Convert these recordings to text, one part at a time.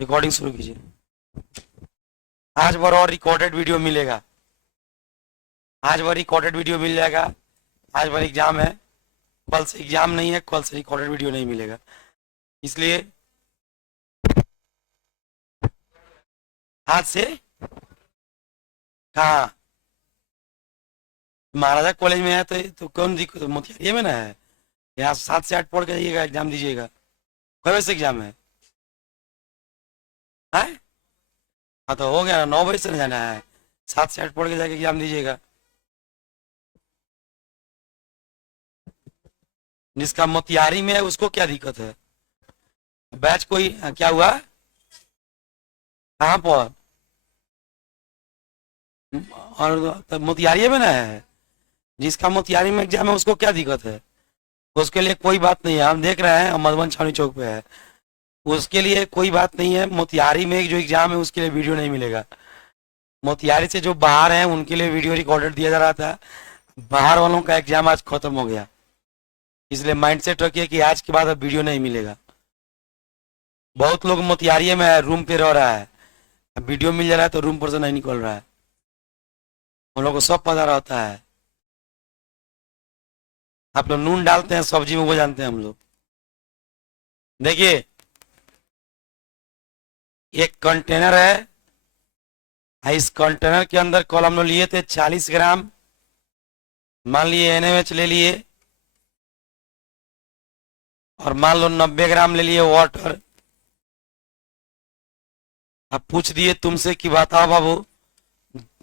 Recording शुरू कीजिए। आज बार और रिकॉर्डेड वीडियो मिलेगा। आज बार रिकॉर्डेड वीडियो मिल जाएगा। आज बार एग्जाम है, कल से एग्जाम नहीं है, कल से रिकॉर्डेड वीडियो नहीं मिलेगा। इसलिए आज से कहाँ महाराजा कॉलेज में है तो कौन दिक्कत, मोतिहारी में ना है। यहाँ 7 से 8 पढ़ के जाइएगा, एग्जाम दीजिएगा। कब बजे से एग्जाम है? हैं? हाँ तो हो गया ना, 9 बजे से नहीं जाना है, 7 से 8 पढ़ के जाके एग्जाम दीजिएगा। जिसका मोतिहारी में है उसको क्या दिक्कत है? बैच कोई क्या हुआ? कहाँ पर? और तब मोतिहारी में ना है। जिसका मोतिहारी में एग्जाम है उसको क्या दिक्कत है? उसके लिए कोई बात नहीं है, हम देख रहे हैं, हम मधुबन छावनी चौक पे है। उसके लिए कोई बात नहीं है। मोतिहारी में जो एग्जाम है उसके लिए वीडियो नहीं मिलेगा। मोतिहारी से जो बाहर हैं उनके लिए वीडियो रिकॉर्डेड दिया जा रहा था। बाहर वालों का एग्जाम आज खत्म हो गया, इसलिए माइंड सेट रखिए कि आज के बाद अब वीडियो नहीं मिलेगा। बहुत लोग मोतिहारी में है, रूम पे रह रहा है, वीडियो मिल जा रहा है तो रूम पर से नहीं निकल रहा है। हम लोग को सब पता रहता है। आप लोग नून डालते हैं सब्जी में, वो जानते हैं हम लोग। देखिए, एक कंटेनर है, इस कंटेनर के अंदर कल हम लोग लिए थे 40 ग्राम, मान लिए NaOH ले लिए, और मान लो 90 ग्राम ले लिए वाटर। अब पूछ दिए तुमसे कि बताओ बाबू,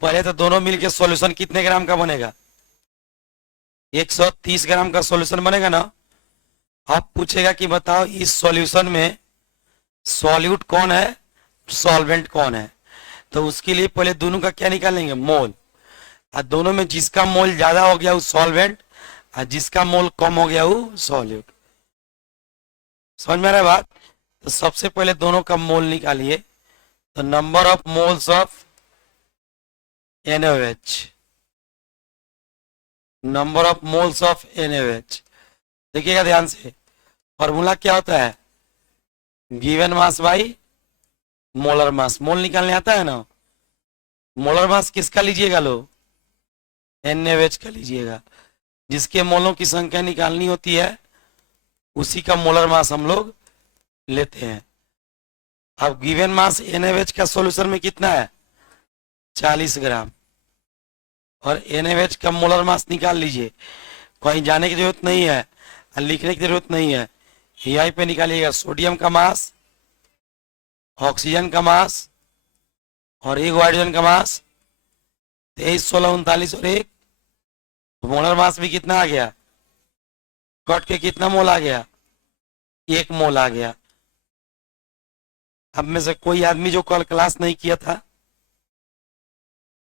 पहले तो दोनों मिलके सॉल्यूशन कितने ग्राम का बनेगा? 130 ग्राम का सॉल्यूशन बनेगा ना। अब पूछेगा कि बताओ इस सॉल्यूशन में सॉल्यूट कौन है, सॉल्वेंट कौन है। तो उसके लिए पहले दोनों का क्या निकालेंगे, मोल। और दोनों में जिसका मोल ज्यादा हो गया वो सॉल्वेंट, और जिसका मोल कम हो गया वो सॉल्यूट। समझ में आ रहा है बात? तो सबसे पहले दोनों का मोल निकालिए। तो number of moles of NaOH, number of moles of NaOH। देखिएगा ध्यान से, फॉर्मूला क्या होता है, given mass by molar mass. Mole निकालने आता है ना। मोलर मास किसका लीजिएगा लो, NaOH का लीजिएगा। जिसके मोलों की संख्या निकालनी होती है उसी का मोलर मास हम लोग लेते हैं। अब गिवन मास NaOH का सॉल्यूशन में कितना है, 40 ग्राम, और NaOH का मोलर मास निकाल लीजिए। कहीं जाने की जरूरत नहीं है, लिखने की जरूरत नहीं है, यहीं पे निकालिएगा। सोडियम का मास, ऑक्सीजन का मास, और एक हाइड्रोजन का मास, 23, 16, 39 और 1। मोलर मास भी कितना आ गया, कट के कितना मोल आ गया, 1 मोल आ गया। अब में से कोई आदमी जो कल क्लास नहीं किया था,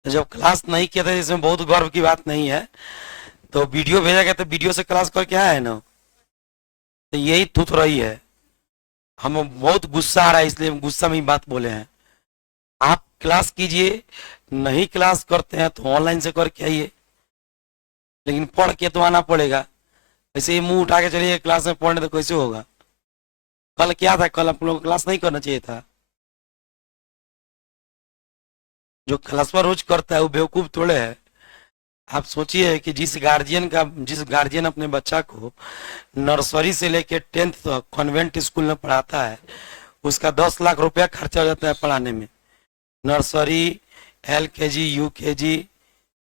जब क्लास नहीं किया था, इसमें बहुत गर्व की बात नहीं है, तो वीडियो भेजा गया, तो वीडियो से क्लास करके आया है ना, तो यही थूथ रही है। हमें बहुत गुस्सा आ रहा है, इसलिए हम गुस्सा में ही बात बोले हैं। आप क्लास कीजिए, नहीं क्लास करते हैं तो ऑनलाइन से करके आइए, लेकिन पढ़ के तो आना पड़ेगा। ऐसे ही मुंह उठा के चलिए क्लास में पढ़ने, तो कैसे होगा? कल क्या था, कल आप लोग क्लास नहीं करना चाहिए था। जो क्लास पर रोज करता है वो बेवकूफ थोड़े है। आप सोचिए कि जिस गार्जियन अपने बच्चा को नर्सरी से लेके 10th तक कॉन्वेंट स्कूल में पढ़ाता है, उसका 10 लाख रुपया खर्चा हो जाता है पढ़ाने में। नर्सरी, LKG, UKG,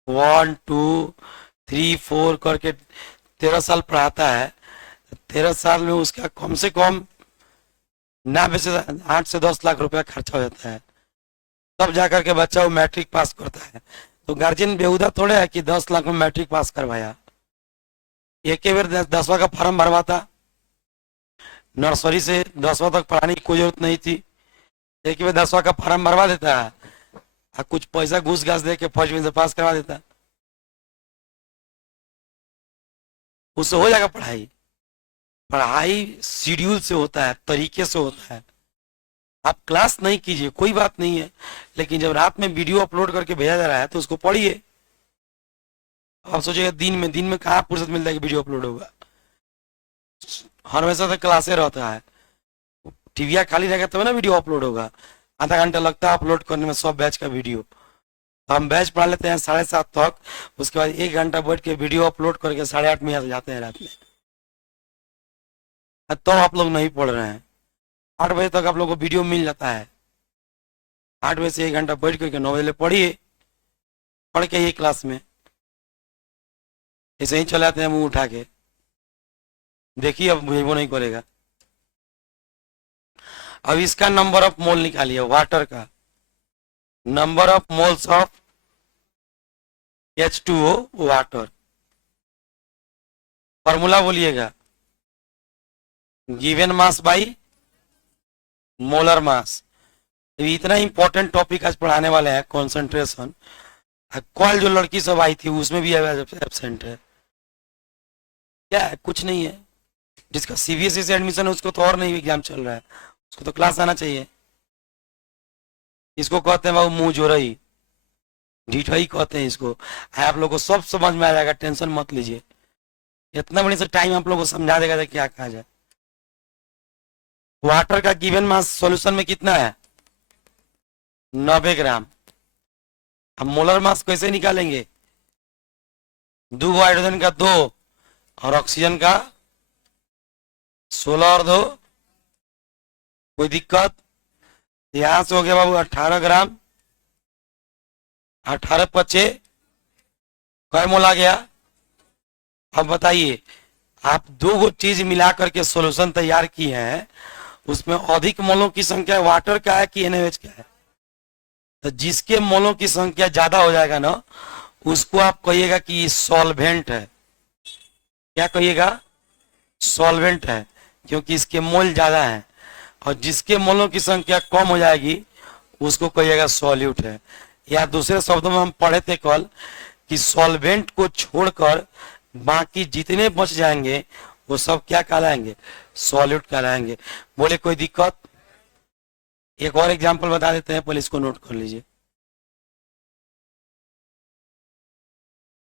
1, 2, 3, 4 करके 13 साल पढ़ाता है। 13 साल में उसका कम से कम 90 से 8 से 10 लाख रुपया खर्चा हो जाता है, तब जाकर के बच्चा वो मैट्रिक पास करता है। तो गार्जियन बेहुदा थोड़े है कि 10 लाख में मैट्रिक पास करवाया। एक ही बार 10वां का फॉर्म भरवाता, नर्सरी से 10वां तक पढ़ाने की कोई जरूरत नहीं थी। एक ही बार 10वां का फॉर्म भरवा देता है, और कुछ पैसा घूस घास दे के फर्स्ट डिवीजन पास करवा देता, उससे हो जाएगा पढ़ाई। पढ़ाई शेड्यूल से होता है, तरीके से होता है। आप क्लास नहीं कीजिए, कोई बात नहीं है, लेकिन जब रात में वीडियो अपलोड करके भेजा जा रहा है तो उसको पढ़िए। आप सोचिएगा दिन में कहाँ फुर्सत मिलता है कि वीडियो अपलोड होगा। हमेशा तो क्लासे रहता है। टीवीआ खाली रहेगा तब ना वीडियो अपलोड होगा। आधा घंटा लगता है अपलोड करने में 100 बैच का वीडियो। तो हम बैच पढ़ा लेते हैं 7:30 तक, उसके बाद 1 घंटा बैठ के वीडियो अपलोड करके 8:30 में यहाँ से जाते हैं रात में। तो आप लोग नहीं पढ़ रहे हैं। 8 बजे तक आप लोग को वीडियो मिल जाता है। 8 बजे से 1 घंटा बैठ करके 9 बजे पढ़िए, पढ़ के ये क्लास में ऐसे ही चले आते हैं मुंह उठा के। देखिए अब वो नहीं करेगा। अब इसका नंबर ऑफ मोल निकालिए, वाटर का number of moles of H2O water. Formula बोलिएगा, given mass by molar mass. इतना इंपॉर्टेंट टॉपिक आज पढ़ाने वाले हैं, कंसंट्रेशन। कल जो लड़की सब आई थी उसमें भी एब्सेंट है। क्या है? कुछ नहीं है। जिसका CBSE से एडमिशन है उसको तो और नहीं एग्जाम चल रहा है, उसको तो क्लास आना चाहिए। इसको कहते हैं बाबू मुंह जोरई, ढिठई कहते हैं इसको। आप लोग को सब समझ में आ जाएगा, टेंशन मत लीजिए। इतना बड़ी से टाइम आप लोग को समझा देगा तो क्या कहा जाए। वाटर का गिवन मास सॉल्यूशन में कितना है? 90 ग्राम। अब मोलर मास कैसे निकालेंगे? 2 हाइड्रोजन का 2 और ऑक्सीजन का 16 और 2। कोई दिक्कत? यहां से हो गया बाबू 18 ग्राम। 18 पचे कै मोल आ गया? अब बताइए, आप दो चीज मिला करके सॉल्यूशन तैयार किए हैं, उसमें अधिक मोलों की संख्या वाटर का है कि NaOH का है? तो जिसके मोलों की संख्या ज्यादा हो जाएगा ना, उसको आप कहिएगा कि सॉल्वेंट है। क्या कहिएगा? सॉल्वेंट है, क्योंकि इसके मोल ज्यादा है। और जिसके मोलों की संख्या कम हो जाएगी उसको कहिएगा सॉल्यूट है। या दूसरे शब्दों में हम पढ़े थे कल कि सॉल्वेंट को छोड़कर बाकी जितने बच जाएंगे वो सब क्या कहलाएंगे? सॉल्यूट कहलाएंगे। बोले कोई दिक्कत? एक और एग्जांपल बता देते हैं, पहले इसको नोट कर लीजिए,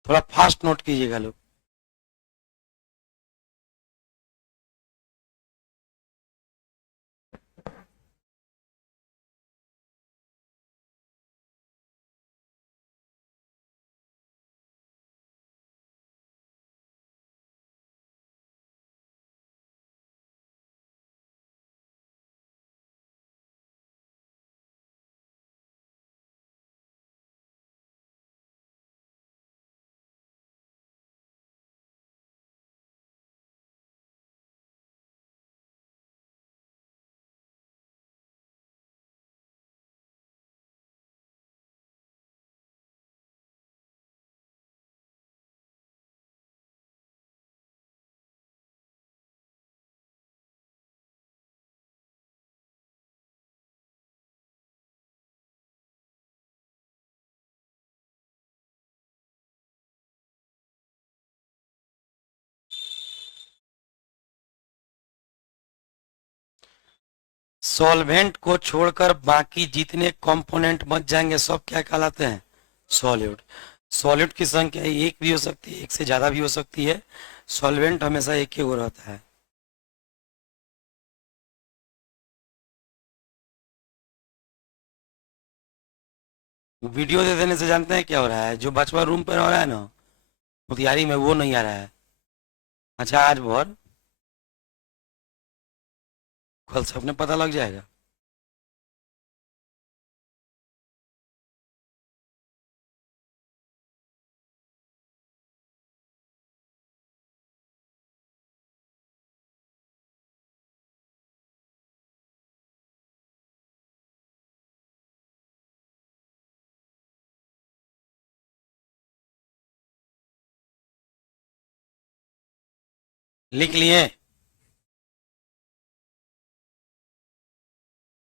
थोड़ा फास्ट नोट कीजिएगा लोग। सॉल्वेंट को छोड़कर बाकी जितने कंपोनेंट बच जाएंगे सब क्या कहलाते हैं? सॉल्यूट। सॉल्यूट की संख्या एक भी हो सकती है, एक से ज्यादा भी हो सकती है। सॉल्वेंट हमेशा एक ही हो रहता है। वीडियो दे देने से जानते हैं क्या हो रहा है? जो बचवा रूम पर हो रहा है ना मोतिहारी में, वो नहीं आ रहा है। अच्छा आज भर, कल से अपने पता लग जाएगा। लिख लिए?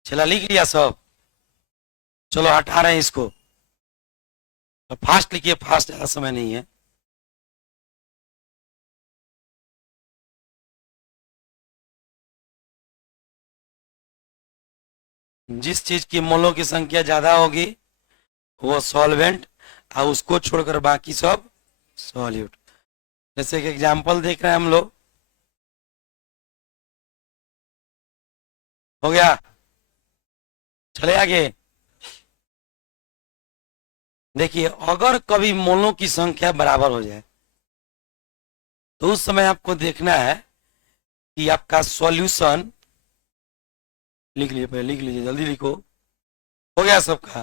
चला लिख लिया सब? चलो हटा रहे हैं इसको। तो फास्ट लिखिए, फास्ट, ज्यादा समय नहीं है। जिस चीज की मोलों की संख्या ज्यादा होगी वो सॉल्वेंट, और उसको छोड़कर बाकी सब सॉल्यूट। जैसे कि एग्जांपल देख रहे हैं हम लोग, हो गया, चले आगे। देखिए अगर कभी मोलों की संख्या बराबर हो जाए तो उस समय आपको देखना है कि आपका सॉल्यूशन, लिख लीजिए पहले, लिख लीजिए, जल्दी लिखो। हो गया सबका,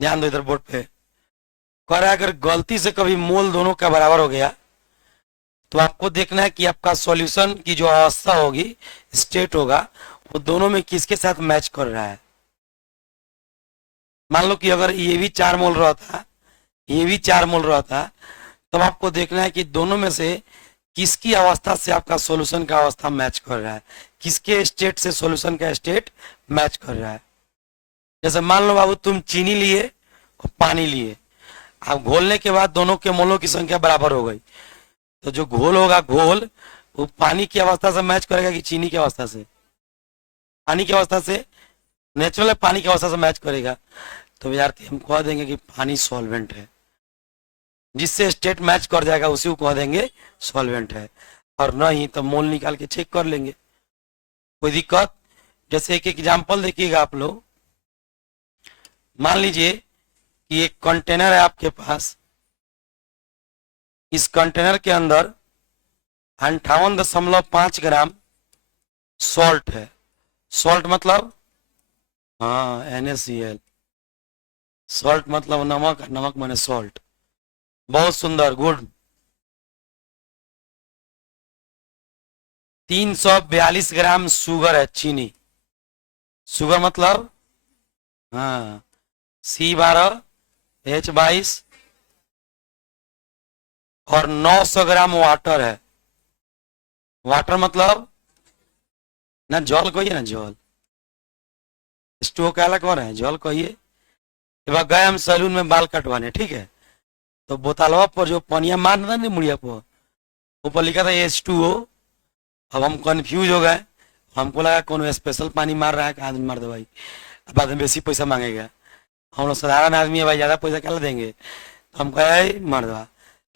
ध्यान दो इधर बोर्ड पे। कह रहा है अगर गलती से कभी मोल दोनों का बराबर हो गया तो आपको देखना है कि आपका सॉल्यूशन की जो अवस्था होगी, स्टेट होगा, वो दोनों में किसके साथ मैच कर रहा है। मान लो कि अगर ये भी 4 मोल रहा था, ये भी 4 मोल रहा था, तब आपको देखना है कि दोनों में से किसकी अवस्था से आपका सॉल्यूशन का अवस्था मैच कर रहा है, किसके स्टेट से सॉल्यूशन का स्टेट मैच कर रहा है। जैसे मान लो बाबू तुम चीनी लिए और पानी लिए, आप घोलने के बाद दोनों के मोलों की संख्या बराबर हो गई, तो जो घोल होगा घोल वो पानी की अवस्था से मैच करेगा कि चीनी की अवस्था से? पानी की अवस्था से, नेचुरल पानी की अवस्था से मैच करेगा। तो विद्यार्थी हम कह देंगे कि पानी सॉल्वेंट है, जिससे स्टेट मैच कर जाएगा उसी को कह देंगे सॉल्वेंट है। और नहीं तो मोल निकाल के चेक कर लेंगे, कोई दिक्कत? जैसे एक एग्जांपल देखिएगा आप लोग, मान लीजिए कि एक कंटेनर है आपके पास, इस कंटेनर के अंदर 58.5 ग्राम सॉल्ट है। सॉल्ट मतलब, हाँ NaCl, सॉल्ट मतलब नमक, नमक माने सॉल्ट। बहुत सुंदर, गुड। 342 ग्राम शुगर है, चीनी। शुगर मतलब, हाँ C12H22, और 900 ग्राम वाटर है। वाटर मतलब ना, जल कहिए ना, जल। स्टोव का अलग कौन है, जल कहिए। गए हम सैलून में बाल कटवाने, ठीक है, तो बोतलवा पर जो पनिया मार था नहीं मुड़िया पर, ऊपर लिखा था H2O। अब हम कंफ्यूज हो गए, हमको लगा कौन स्पेशल पानी मार रहा है, कहा मार दो भाई, बाद में बेसी पैसा मांगेगा। हम लोग साधारण आदमी है भाई, ज़्यादा पैसा क्या देंगे, तो हम कहे मार दो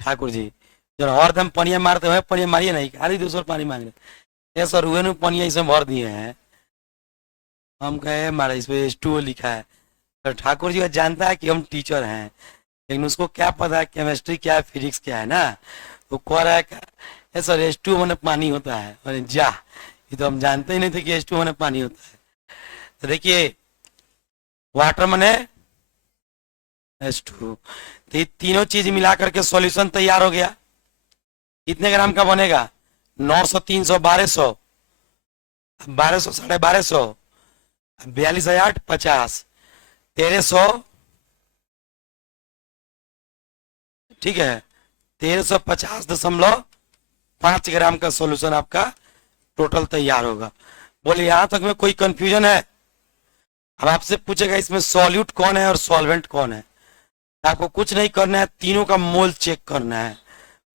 ठाकुर जी, जब हरदम पनिया मारते हुए पनिया मारिए नहीं, आधी 200 पानी मांग रहे सर, हुए पनिया इसमें भर दिए हैं। हम कहे मारा इस पे H2O लिखा है। तो ठाकुर जी जानता है कि हम टीचर हैं, लेकिन उसको क्या पता है केमिस्ट्री क्या है, फिजिक्स क्या है ना। वो कह रहा है सर H2O मैंने पानी होता है। अरे जा, ये तो हम जानते ही नहीं थे कि H2O मैंने पानी होता है। तो देखिए वाटर मैंने H2O, तो ये तीनों चीज मिला करके सॉल्यूशन तैयार हो गया। कितने ग्राम का बनेगा? 900, 300, 1200, 1200, 1250, 42,850, 1300, ठीक है, 1350.5 ग्राम का सॉल्यूशन आपका टोटल तैयार होगा। बोले यहां तक में कोई कंफ्यूजन है? अब आपसे पूछेगा इसमें सॉल्यूट कौन है और सॉल्वेंट कौन है। आपको कुछ नहीं करना है, तीनों का मोल चेक करना है।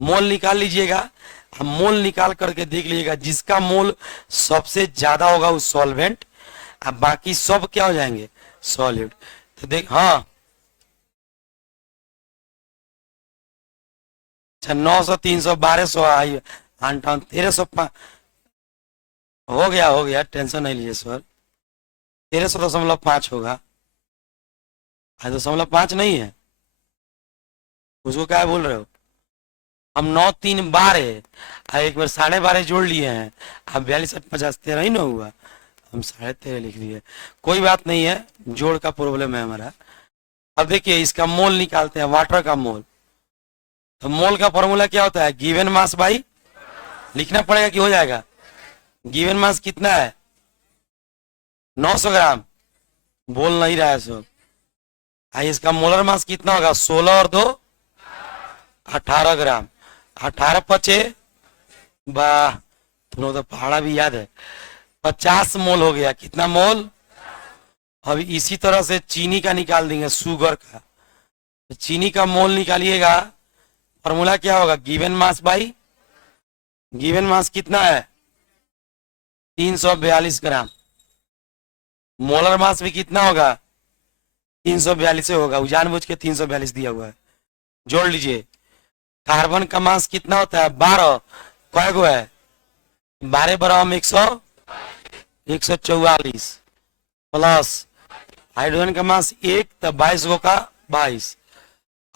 मोल निकाल लीजिएगा, हम मोल निकाल करके देख लीजिएगा, जिसका मोल सबसे ज्यादा होगा वो सॉल्वेंट, अब बाकी सब क्या हो जाएंगे, सॉल्यूट। तो देख, हाँ अच्छा, 900, 300, 1200, 1300, हो गया, टेंशन नहीं लीजिए सर। 1300.5 होगा, 0.5 नहीं है, उसको क्या बोल रहे हो? हम 9, 3, 12, एक बार 12.5 जोड़ लिए हैं, अब 42, 8, 50, 13 ही ना हुआ, हम 13.5 लिख दिए। कोई बात नहीं है, जोड़ का प्रॉब्लम है हमारा। अब देखिए इसका मोल निकालते हैं, वाटर का मोल। तो मोल का फॉर्मूला क्या होता है, गिवन मास बाई, लिखना पड़ेगा कि हो जाएगा। गिवन मास कितना है, 900 ग्राम, बोल नहीं रहा है सब। इसका मोलर मास कितना होगा, 16 और 2, 18 ग्राम। 18 पचे, वाह, तुम लोग तो पहाड़ा भी याद है। 50 मोल हो गया, कितना मोल। अब इसी तरह से चीनी का निकाल देंगे, शुगर का। तो चीनी का मोल निकालिएगा, फॉर्मूला क्या होगा, given mass by, given mass कितना है, 342 ग्राम। मोलर मास भी कितना होगा, 342 से होगा, जानबूझ के 342 दिया हुआ है, जोड़ लीजिए। कार्बन का मास कितना होता है, 12, कय गो है, 12 बराबर 100, 144 प्लस हाइड्रोजन का मास 1 तो 22 गो का 22,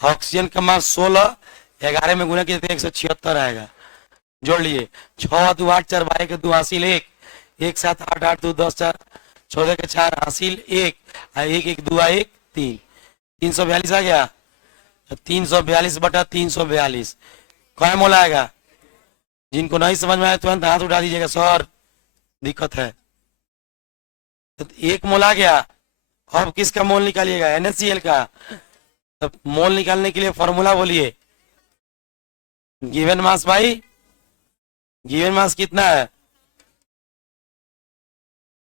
ऑक्सीजन का मास 16, 11 में गुना किया तो 176 आएगा। जोड़ लीजिए 6 2 8 4 12 के 2 हासिल 1, 1 7 8 8 2 10 4 14 के 4 हासिल 1, 1 1 2 1 3, 342 आ गया। 342 बटा 342 कौन मोल आएगा? जिनको नहीं समझ में आया तुरंत हाथ उठा दीजिएगा, सर दिक्कत है। तो 1 मोल आ गया। अब किसका मोल निकालिएगा? NaCl का। तो मोल निकालने के लिए फॉर्मूला बोलिए। गिवन मास भाई, गिवन मास कितना है?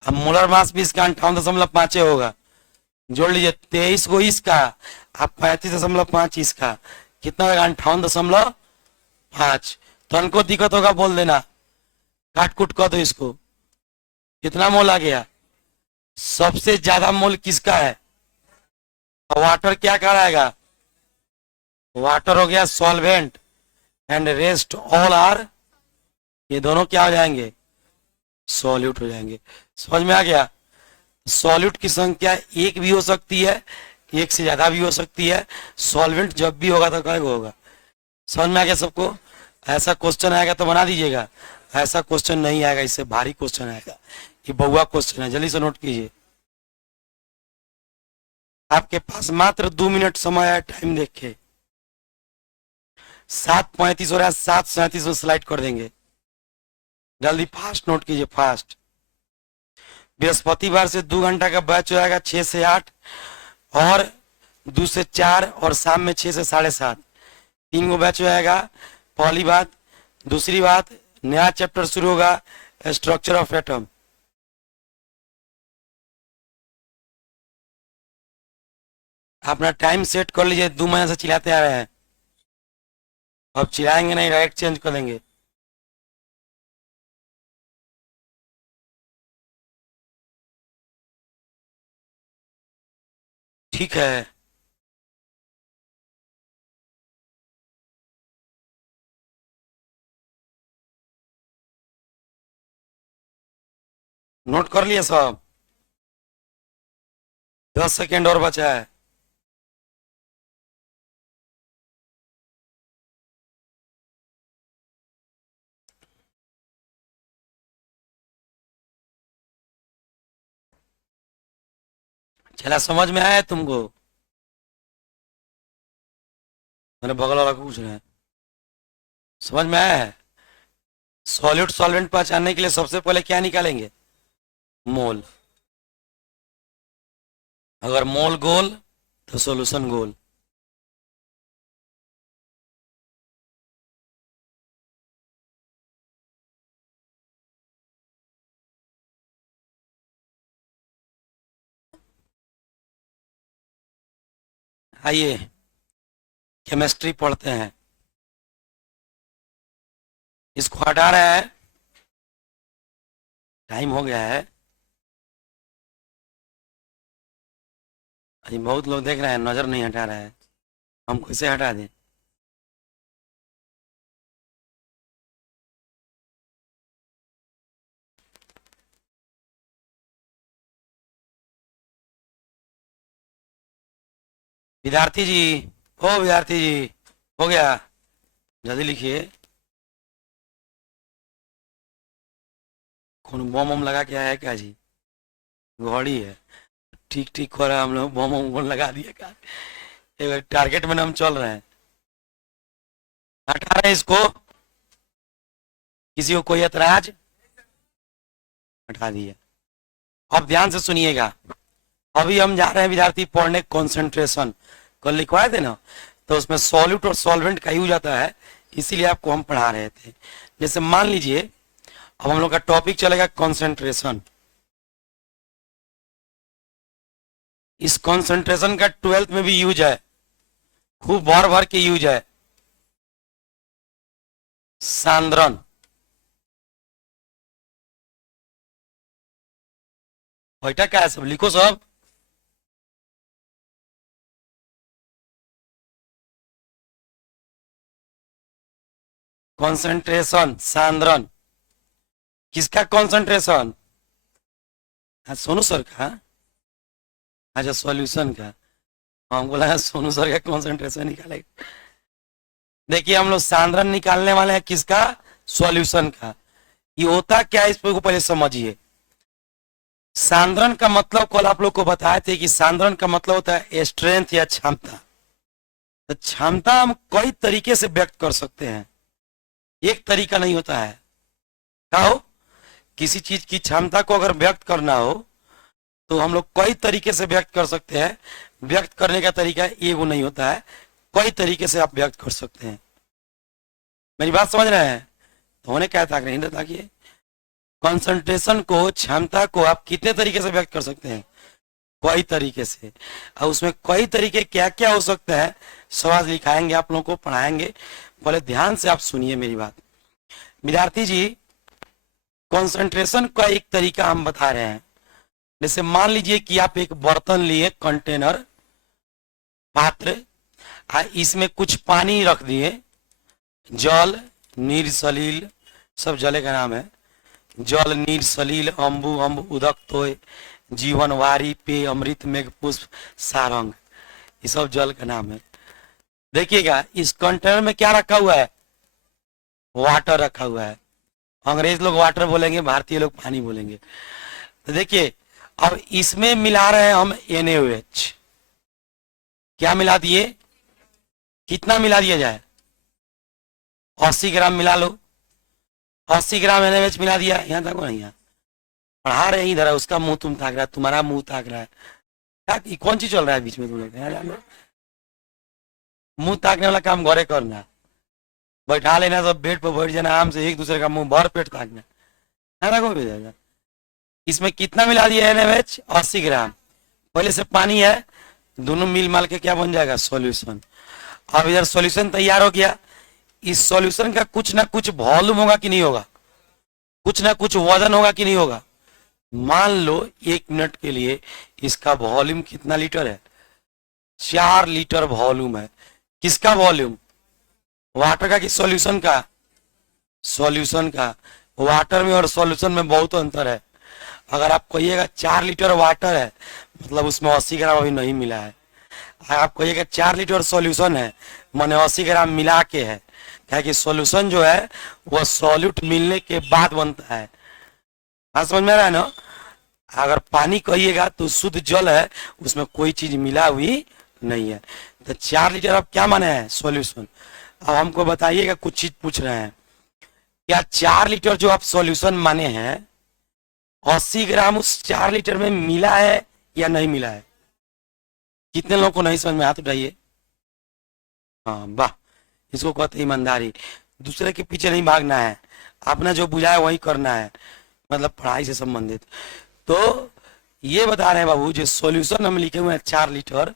अब मोलर मास भी इसका 58.5 होगा। जोड़ लीजिए 23 को इसका, आप 35.5 इसका, कितना होगा? 58.5। तो उनको दिक्कत होगा बोल देना, काट कुट कर दो इसको। कितना मोल आ गया? सबसे ज्यादा मोल किसका है? वाटर क्या कहलाएगा? वाटर हो गया solvent, and rest all are, ये दोनों क्या हो जाएंगे? सॉल्यूट हो जाएंगे। समझ में आ गया? सॉल्यूट की संख्या एक भी हो सकती है, एक से ज्यादा भी हो सकती है। सॉल्वेंट जब भी होगा तो क्या होगा? समझ में आ गया सबको? ऐसा क्वेश्चन आएगा तो बना दीजिएगा, ऐसा क्वेश्चन नहीं आएगा, इससे भारी क्वेश्चन आएगा। ये बहुआ क्वेश्चन है, जल्दी से नोट कीजिए। आपके पास मात्र 2 मिनट समय है, टाइम देखे। 7:35 हो रहा है, 7:37 में स्लाइड कर देंगे। जल्दी फास्ट नोट कीजिए, फास्ट। बृहस्पतिवार से 2 घंटा का बैच हो जाएगा, 6 से 8, और 2 से 4, और शाम में 6 से 7:30, 3 गो बैच हो जाएगा। पहली बात। दूसरी बात, नया चैप्टर शुरू होगा, स्ट्रक्चर ऑफ एटम। अपना टाइम सेट कर लीजिए। 2 महीने से चिल्लाते आ रहे हैं, अब चिल्लाएंगे नहीं, डायरेक्ट चेंज कर देंगे। ठीक है, नोट कर लिए सब? 10 सेकेंड और बचा है। चला, समझ में आया तुमको? मेरे बगल वाला को पूछ रहे हैं, समझ में आया है? सॉलिड सॉल्वेंट पहचानने के लिए सबसे पहले क्या निकालेंगे? मोल। अगर मोल गोल तो सॉल्यूशन गोल। आइए केमिस्ट्री पढ़ते हैं। इसको हटा रहा है, टाइम हो गया है। अभी बहुत लोग देख रहे हैं, नजर नहीं हटा रहा है, हम कैसे हटा दें? विद्यार्थी जी, ओ विद्यार्थी जी, हो गया? जल्दी लिखिए। कौन बम वम लगा के आया है क्या जी? घड़ी है, ठीक ठीक हो रहा है। हम लोग बम वम लगा दिए क्या? एक टारगेट में हम चल रहे हैं। हटा रहे हैं इसको, किसी को कोई ऐतराज? हटा दिया। अब ध्यान से सुनिएगा। अभी हम जा रहे हैं विद्यार्थी पढ़ने कंसंट्रेशन। कल लिखवाए थे ना, तो उसमें सॉल्यूट और सॉल्वेंट का यूज आता है, इसीलिए आपको हम पढ़ा रहे थे। जैसे मान लीजिए, अब हम लोग का टॉपिक चलेगा कंसंट्रेशन। इस कंसंट्रेशन का 12th में भी यूज है, खूब भर भर के यूज है। सांद्रण, बेटा क्या है, सब लिखो सब। कंसंट्रेशन, सांद्रण। किसका कंसंट्रेशन? सोनू सर का? अच्छा, सॉल्यूशन का। हमको लगा सोनू सर का कॉन्सेंट्रेशन निकालेगा। देखिए, हम लोग सांद्रण निकालने वाले हैं किसका? सॉल्यूशन का। ये होता क्या है, इस को पहले समझिए। सांद्रण का मतलब कल आप लोग को बताए थे कि सांद्रण का मतलब होता है स्ट्रेंथ या क्षमता। तो क्षमता हम कई तरीके से व्यक्त कर सकते हैं, एक तरीका नहीं होता है। क्या हो, किसी चीज की क्षमता को अगर व्यक्त करना हो तो हम लोग कई तरीके से व्यक्त कर सकते हैं। व्यक्त करने का तरीका एक वो नहीं होता है, कई तरीके से आप व्यक्त कर सकते हैं। मेरी बात समझ रहे हैं? तो होने क्या ताक नहीं ताकिए, कंसंट्रेशन को, क्षमता को आप कितने तरीके से व्यक्त कर सकते हैं? कई तरीके से। और उसमें कई तरीके क्या क्या हो सकते हैं, सवाल लिखाएंगे, आप लोगों को पढ़ाएंगे। पहले ध्यान से आप सुनिए मेरी बात। विद्यार्थी जी, कंसंट्रेशन का एक तरीका हम बता रहे हैं। जैसे मान लीजिए कि आप एक बर्तन लिए, कंटेनर, पात्र, इसमें कुछ पानी रख दिए, जल, नीर, सलील, सब जले का नाम है। जल, नीर, सलील, अम्बु, अम्ब, उदक, तोय, जीवन, वारी, पेय, अमृत, मेघ, पुष्प, सारंग, ये सब जल का नाम है। देखिएगा, इस कंटेनर में क्या रखा हुआ है? वाटर रखा हुआ है। अंग्रेज लोग वाटर बोलेंगे, भारतीय लोग पानी बोलेंगे। तो देखिए, अब इसमें मिला रहे हैं हम NaOH। क्या मिला दिए? कितना मिला दिया जाए? 80 ग्राम मिला लो। 80 ग्राम NaOH मिला दिया। यहाँ तक नहीं, यहाँ पढ़ा रहे इधर, उसका मुंह तुम ताक रहा है, तुम्हारा मुंह ताक रहा है। क्या कौन चीज चल रहा है बीच में तुम लोग? मुंह ताकने वाला काम घरे करना, बैठा लेना, सब बेड पर बैठ जाना आराम से, एक दूसरे का मुंह भर पेट ताकना, ऐसा भी जाएगा। इसमें कितना मिला दिया NaOH? 80 ग्राम। पहले से पानी है, दोनों मिल माल के क्या बन जाएगा? सॉल्यूशन। अब इधर सॉल्यूशन तैयार हो गया। इस सॉल्यूशन का कुछ ना कुछ वॉल्यूम होगा कि नहीं होगा? कुछ ना कुछ वजन होगा कि नहीं होगा? मान लो 1 मिनट के लिए इसका वॉल्यूम कितना लीटर है? 4 लीटर वॉल्यूम है। किसका वॉल्यूम? वाटर का कि सॉल्यूशन का? सॉल्यूशन का। वाटर में और सॉल्यूशन में बहुत अंतर है। अगर आप कहिएगा 4 लीटर वाटर है, मतलब उसमें 80 ग्राम अभी नहीं मिला है। अगर आप कहिएगा 4 लीटर सॉल्यूशन है, माने 80 ग्राम मिला के है। क्या कि सॉल्यूशन जो है वह सॉल्यूट मिलने के बाद बनता है। हाँ, समझ में आ रहा है ना? अगर पानी कहिएगा तो शुद्ध जल है, उसमें कोई चीज मिला हुई नहीं है। तो 4 लीटर अब क्या माने हैं? सॉल्यूशन। अब हमको बताइएगा, कुछ चीज पूछ रहे हैं, क्या 4 लीटर जो आप सॉल्यूशन माने हैं, 80 ग्राम उस 4 लीटर में मिला है या नहीं मिला है? कितने लोगों को नहीं समझ में? हाथ उठाइए। हाँ, वाह, इसको कहते ईमानदारी। दूसरे के पीछे नहीं भागना है, अपना जो बुझाए वही करना है, मतलब पढ़ाई से संबंधित। तो ये बता रहे हैं बाबू, जो सॉल्यूशन हम लिखे हुए हैं 4 लीटर,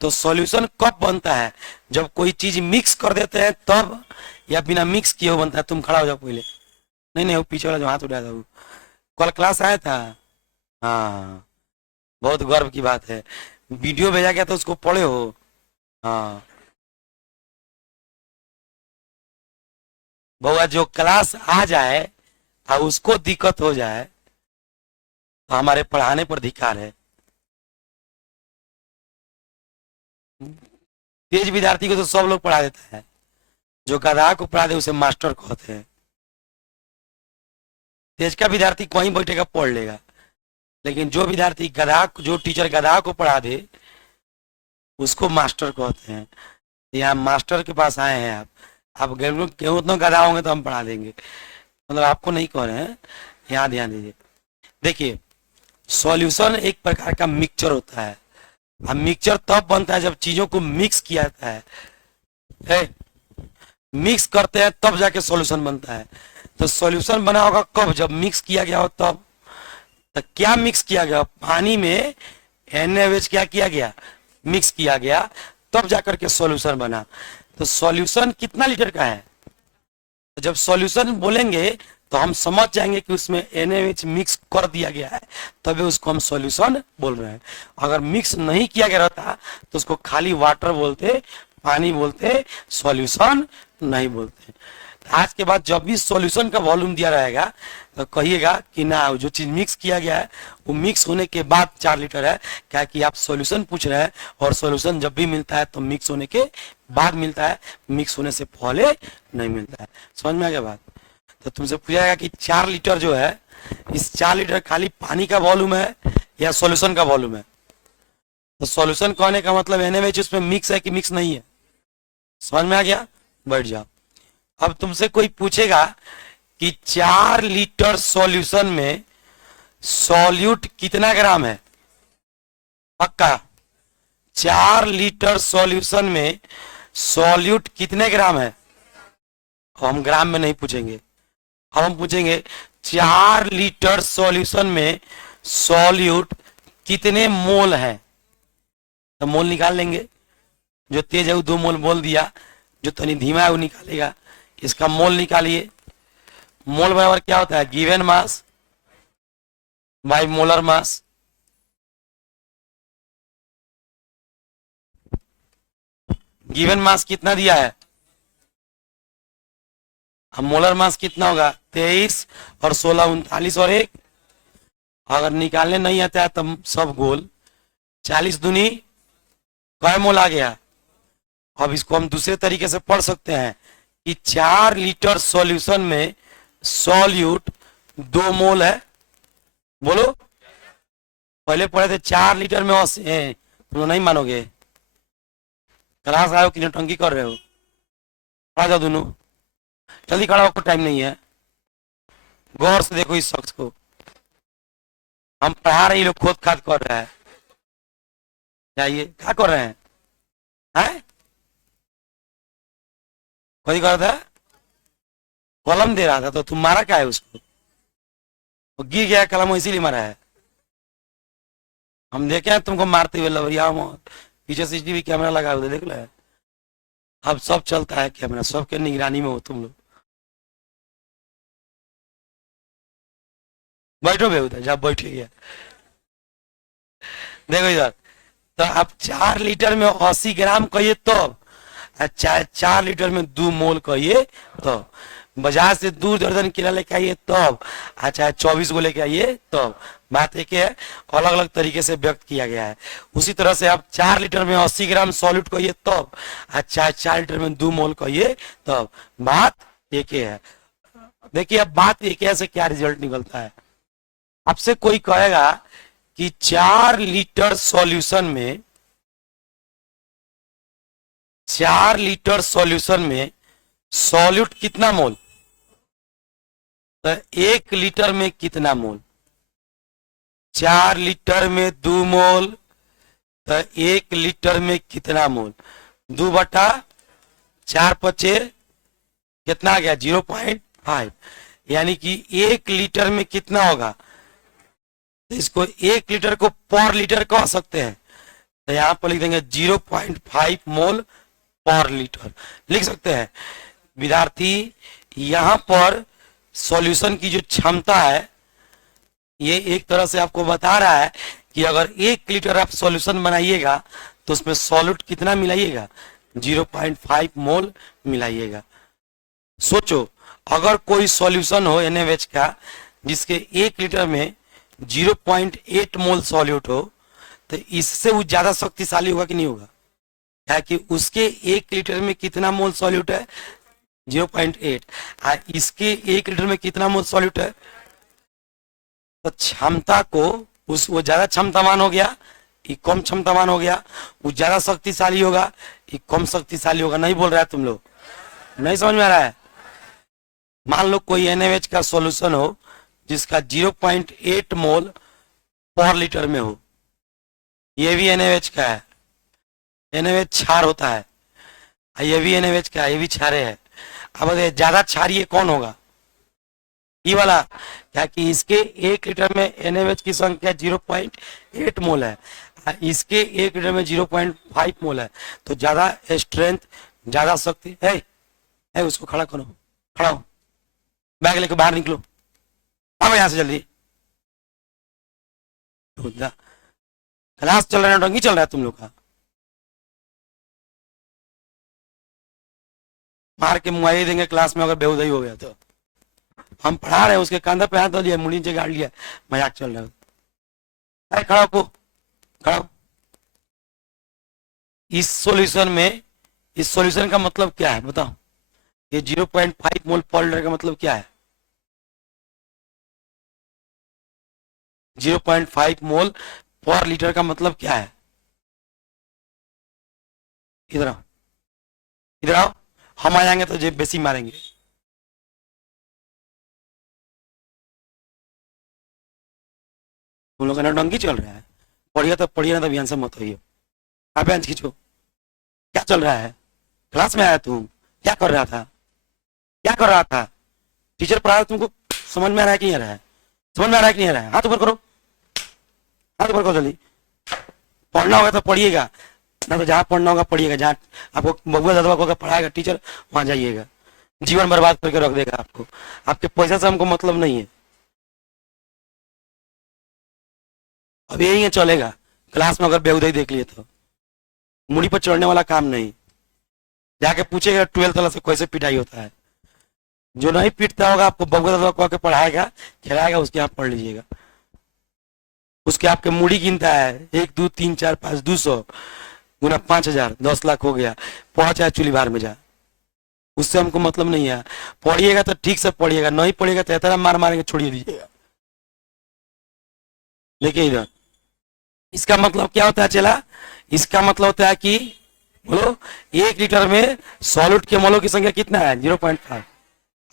तो सॉल्यूशन कब बनता है? जब कोई चीज मिक्स कर देते हैं तब, या बिना मिक्स किए हुए बनता है? तुम खड़ा हो जाओ पहले। नहीं नहीं, वो पीछे वाला जो हाथ उठाया था वो कल क्लास आया था। हाँ, बहुत गर्व की बात है। वीडियो भेजा गया तो उसको पढ़े हो? हाँ, बउआ जो क्लास आ जाए और उसको दिक्कत हो जाए तो हमारे पढ़ाने पर धिक्कार है। तेज विद्यार्थी को तो सब लोग पढ़ा देता है, जो गधा को पढ़ा दे उसे मास्टर कहते हैं। तेज का विद्यार्थी कहीं बैठेगा पढ़ लेगा, लेकिन जो विद्यार्थी गधा, जो टीचर गधा को पढ़ा दे उसको मास्टर कहते हैं। यहाँ मास्टर के पास आए हैं आप गेहूं उतना गधा होंगे तो हम पढ़ा देंगे, मतलब आपको नहीं कह रहे हैं। यहाँ ध्यान दीजिए। देखिए, सॉल्यूशन एक प्रकार का मिक्सचर होता है। अब मिक्सचर तब बनता है जब चीजों को मिक्स किया जाता है। मिक्स करते हैं तब जाके सॉल्यूशन बनता है। तो सॉल्यूशन बना होगा कब? जब मिक्स किया गया हो तब। तो क्या मिक्स किया गया? पानी में NaOH क्या किया गया? मिक्स किया गया, तब जाकर के सॉल्यूशन बना। तो सॉल्यूशन कितना लीटर का है? तो जब सॉल्यूशन बोलेंगे तो हम समझ जाएंगे कि उसमें NaOH मिक्स कर दिया गया है, तभी उसको हम सॉल्यूशन बोल रहे हैं। अगर मिक्स नहीं किया गया रहता तो उसको खाली वाटर बोलते, पानी बोलते, सॉल्यूशन नहीं बोलते। आज के बाद जब भी सॉल्यूशन का वॉल्यूम दिया रहेगा तो कहिएगा कि ना जो चीज मिक्स किया गया है वो मिक्स होने के बाद 4 लीटर है, क्या कि आप सॉल्यूशन पूछ रहे हैं और सॉल्यूशन जब भी मिलता है तो मिक्स होने के बाद मिलता है, मिक्स होने से पहले नहीं मिलता है। समझ में आ गया बात? तो तुमसे पूछा जाएगा कि 4 लीटर जो है, इस 4 लीटर खाली पानी का वॉल्यूम है या सॉल्यूशन का वॉल्यूम है? तो सॉल्यूशन कहने का मतलब NaOH उसमें मिक्स है कि मिक्स नहीं है? समझ में आ गया? बैठ जाओ। अब तुमसे कोई पूछेगा कि 4 लीटर सॉल्यूशन में सॉल्यूट कितना ग्राम है? पक्का 4 लीटर सॉल्यूशन में सॉल्यूट कितने ग्राम है? हम ग्राम में नहीं पूछेंगे, हम पूछेंगे 4 लीटर सॉल्यूशन में सॉल्यूट कितने मोल है। तो मोल निकाल लेंगे, जो तेज है वो 2 मोल बोल दिया, जो तनी धीमा है वो निकालेगा। इसका मोल निकालिए। मोल बराबर क्या होता है? Given mass by molar mass. Given mass कितना दिया है? अब मोलर मास कितना होगा? 23 और 16 39 और 1। अगर निकालने नहीं आता है तो सब गोल। 40 दूनी कै मोल आ गया? अब इसको हम दूसरे तरीके से पढ़ सकते हैं कि 4 लीटर सॉल्यूशन में सॉल्यूट 2 मोल है। बोलो, पहले पढ़े थे 4 लीटर में 80। तुम नहीं मानोगे, क्लास आए हो कि नौटंकी कर रहे हो? खड़ा जाओ दोनों, जल्दी खड़ा होकर, टाइम नहीं है। गौर से देखो इस शख्स को, हम पढ़ा रहे, लोग खोद खाद कर रहा है। जाइए, क्या कर रहे हैं? हैं? कोई कर रहा था, कलम दे रहा था, तो तुम मारा क्या है उसको? वो गिर गया कलम, इसीलिए मारा है। हम देखे हैं तुमको मारते हुए लवरिया में, पीछे CCTV कैमरा लगा हुआ, देख लो। अब सब चलता है कैमरा, सबके निगरानी में हो तुम लोग। बैठो बे उधर, जब बैठ गया। देखो इधर, तो अब 4 लीटर में 80 ग्राम कहिए तब, चाहे 4 लीटर में 2 मोल कहिए तब, बाजार से दूर दर्जन केला लेके आइए तब, चाहे 24 को लेके आइए तब, बात एक है, अलग अलग तरीके से व्यक्त किया गया है। उसी तरह से आप 4 लीटर में 80 ग्राम सॉल्यूट कहिए तब, चाहे 4 लीटर में 2 मोल कहिए तब, बात एक ही है। देखिए अब बात एक है से क्या रिजल्ट निकलता है। आपसे कोई कहेगा कि 4 लीटर सॉल्यूशन में, 4 लीटर सॉल्यूशन में सॉल्यूट कितना मोल? तो 1 लीटर में कितना मोल? 4 लीटर में 2 मोल, तो 1 लीटर में कितना मोल? 2/4 पचे कितना आ गया? 0.5। यानी कि 1 लीटर में कितना होगा? तो इसको 1 लीटर को पर लीटर कह सकते हैं, तो यहां पर लिख देंगे 0.5 मोल पर लीटर, लिख सकते हैं। विद्यार्थी, यहां पर सॉल्यूशन की जो क्षमता है, ये एक तरह से आपको बता रहा है कि अगर 1 लीटर आप सॉल्यूशन बनाइएगा तो उसमें सॉल्यूट कितना मिलाइएगा? 0.5 मोल मिलाइएगा। सोचो, अगर कोई सॉल्यूशन हो NaOH का जिसके 1 लीटर में 0.8 मोल सॉल्यूट हो, तो इससे वो ज्यादा शक्तिशाली होगा कि नहीं होगा? क्या कि उसके 1 लीटर में कितना मोल सॉल्यूट है? 0.8। इसके 1 लीटर में कितना मोल सॉल्यूट है? तो क्षमता को, उस वो ज्यादा क्षमतावान हो गया, ये कम क्षमतावान हो गया, वो ज्यादा शक्तिशाली होगा, ये कम शक्तिशाली होगा। नहीं बोल रहा है तुम लोग? नहीं समझ में आ रहा है? मान लो कोई NaOH का सॉल्यूशन हो जिसका 0.8 मोल पर लीटर में हो, ये भी NaOH का है। NaOH क्षार होता है, ये भी NaOH का है, ये भी क्षारे है। अब ज्यादा क्षारीय कौन होगा? ये वाला, क्या कि इसके 1 लीटर में NaOH की संख्या 0.8 मोल है, इसके 1 लीटर में 0.5 मोल है, तो ज्यादा स्ट्रेंथ, ज्यादा शक्ति है। उसको खड़ा करो, खड़ा हो, बैग लेकर बाहर निकलो, आओ यहां से जल्दी। क्लास चल रहा है, नौटंकी चल रहा है तुम लोग का। मार के मुआई देंगे क्लास में अगर बेहुदई हो गया तो। हम पढ़ा रहे हैं, उसके कंधे पे हाथ धो लिया, मुड़ी नीचे गाड़ लिया, मजाक चल रहा है। अरे खड़ा हो, खड़ा हो। इस सॉल्यूशन में, इस सॉल्यूशन का मतलब क्या है बताओ? ये 0.5 मोल पर लीटर का मतलब क्या है? 0.5 मोल पर लीटर का मतलब क्या है? इधर आओ, इधर आओ, हम आ जाएंगे तो जेब बेसी मारेंगे। तुम लोग का नौटंकी चल रहा है। पढ़िए तो पढ़िए, ना तो ध्यान से मत होइए। आप बेंच खींचो, क्या चल रहा है? क्लास में आया तुम, क्या कर रहा था? क्या कर रहा था? टीचर पढ़ा रहा, तुमको समझ में आ रहा है कि नहीं आ रहा है? समझ में आ रहा है कि नहीं आ रहा है? हाथ ऊपर करो, हाथ ऊपर करो जल्दी। पढ़ना होगा तो पढ़िएगा, ना तो जहाँ पढ़ना होगा पढ़िएगा। जहाँ आपको बबुआ दादा को पढ़ाएगा टीचर, वहां जाइएगा। जीवन बर्बाद करके रख देगा आपको। आपके पैसा से हमको मतलब नहीं है। अब यही है चलेगा, क्लास में अगर बेहुदई देख लिए तो मुड़ी पर चढ़ने वाला काम नहीं। जाके पूछेगा 12th वाला से कैसे पिटाई होता है। जो नहीं पीटता होगा आपको बबुआ दादा को पढ़ाएगा, खिलाएगा, उसके आप पढ़ लीजिएगा। उसके आपके मुड़ी गिनता है, 1 2 3 4 5 200 गुना 5000, 10 लाख हो गया। पहुंच जाए चूल्ही बाहर में जा, उससे हमको मतलब नहीं है। पढ़िएगा तो ठीक से पढ़िएगा, नहीं पढ़िएगा तो इतना मार मारेंगे छोड़िए दीजिएगा। लेकिन इधर इसका मतलब क्या होता है चला? इसका मतलब होता है कि बोलो 1 लीटर में सॉल्यूट के मोलों की संख्या कितना है? 0.5।